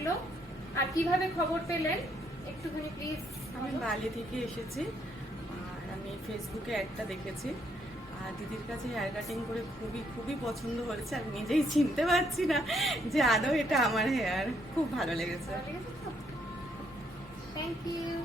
লাগলো আর কিভাবে খবর পেলেন একটুখানি প্লিজ। আমি বালি থেকে এসেছি আর আমি ফেসবুকে একটা দেখেছি আর দিদির কাছে হেয়ার কাটিং করে খুবই খুবই পছন্দ হয়েছে। আমি নিজেই চিনতে পারছি না যে আদৌ এটা আমার হেয়ার। খুব ভালো লেগেছে। Thank you.